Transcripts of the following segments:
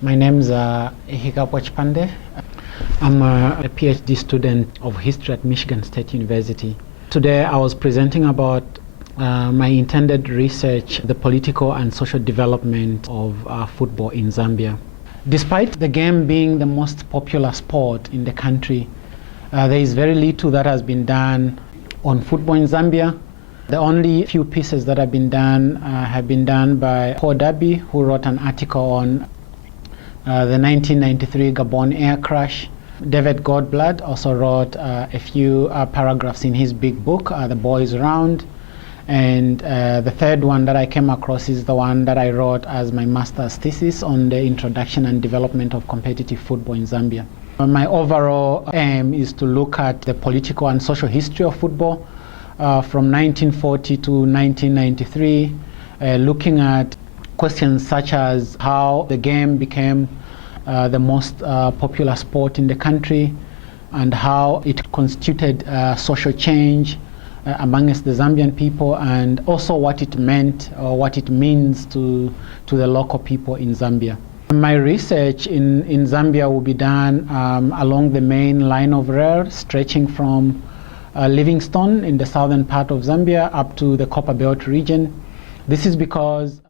My name's Hikabwa Chipande. I'm a PhD student of history at Michigan State University. Today I was presenting about my intended research, the political and social development of football in Zambia. Despite the game being the most popular sport in the country, there is very little that has been done on football in Zambia. The only few pieces that have been done by Paul Dabi, who wrote an article on the 1993 Gabon air crash. David Godblood also wrote a few paragraphs in his big book, The Boys Round. And the third one that I came across is the one that I wrote as my master's thesis on the introduction and development of competitive football in Zambia. My overall aim is to look at the political and social history of football from 1940 to 1993, looking at questions such as how the game became the most popular sport in the country and how it constituted social change amongst the Zambian people, and also what it meant or what it means to the local people in Zambia. My research in Zambia will be done along the main line of rail stretching from Livingstone in the southern part of Zambia up to the Copperbelt region. This is because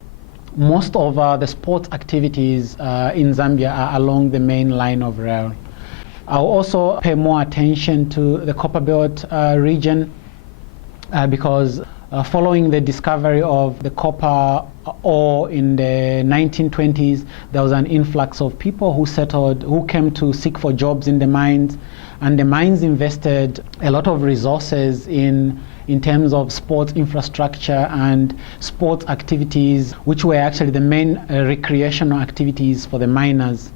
most of the sports activities in Zambia are along the main line of rail. I'll also pay more attention to the Copperbelt region because following the discovery of the copper ore in the 1920s, there was an influx of people who came to seek for jobs in the mines, and the mines invested a lot of resources in terms of sports infrastructure and sports activities, which were actually the main recreational activities for the miners.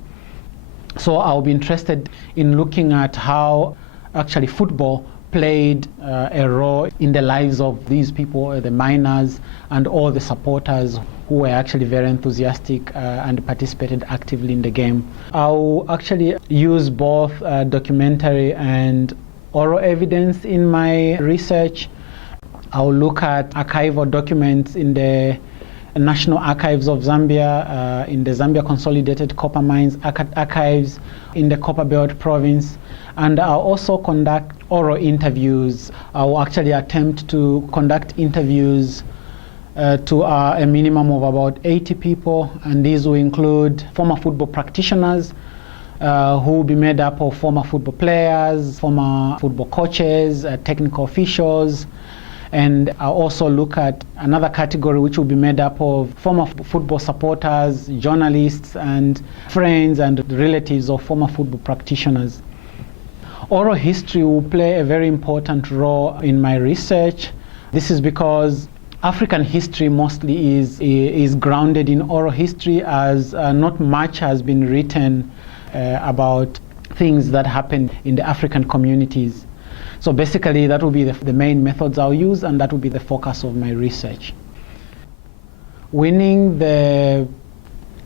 So I'll be interested in looking at how actually football played a role in the lives of these people, the miners, and all the supporters who were actually very enthusiastic and participated actively in the game. I'll actually use both documentary and oral evidence in my research. I'll look at archival documents in the National Archives of Zambia, in the Zambia Consolidated Copper Mines Archives in the Copperbelt province, and I'll also conduct oral interviews. I'll actually attempt to conduct interviews to a minimum of about 80 people, and these will include former football practitioners who will be made up of former football players, former football coaches, technical officials. And I'll also look at another category which will be made up of former football supporters, journalists, and friends and relatives of former football practitioners. Oral history will play a very important role in my research. This is because African history mostly is grounded in oral history, as not much has been written about things that happened in the African communities. So basically that will be the main methods I'll use, and that will be the focus of my research. Winning the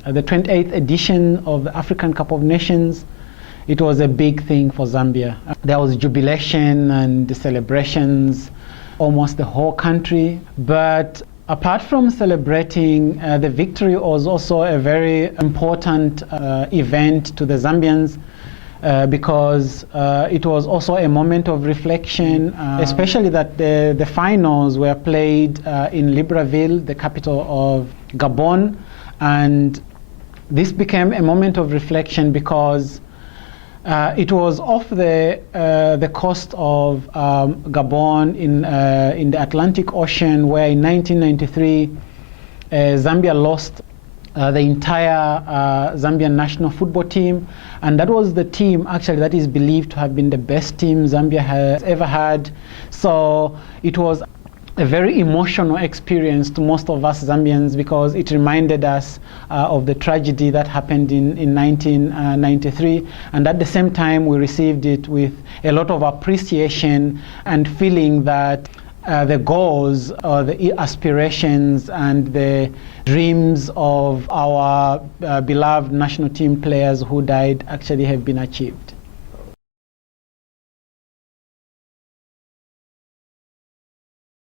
28th edition of the African Cup of Nations, it was a big thing for Zambia. There was jubilation and celebrations almost the whole country. But apart from celebrating the victory, was also a very important event to the Zambians. Because it was also a moment of reflection, especially that the finals were played in Libreville, the capital of Gabon, and this became a moment of reflection because it was off the coast of Gabon in the Atlantic Ocean, where in 1993 Zambia lost the entire Zambian national football team, and that was the team actually that is believed to have been the best team Zambia has ever had. So it was a very emotional experience to most of us Zambians, because it reminded us of the tragedy that happened in 1993, and at the same time we received it with a lot of appreciation and feeling that the goals, the aspirations, and the dreams of our beloved national team players who died actually have been achieved.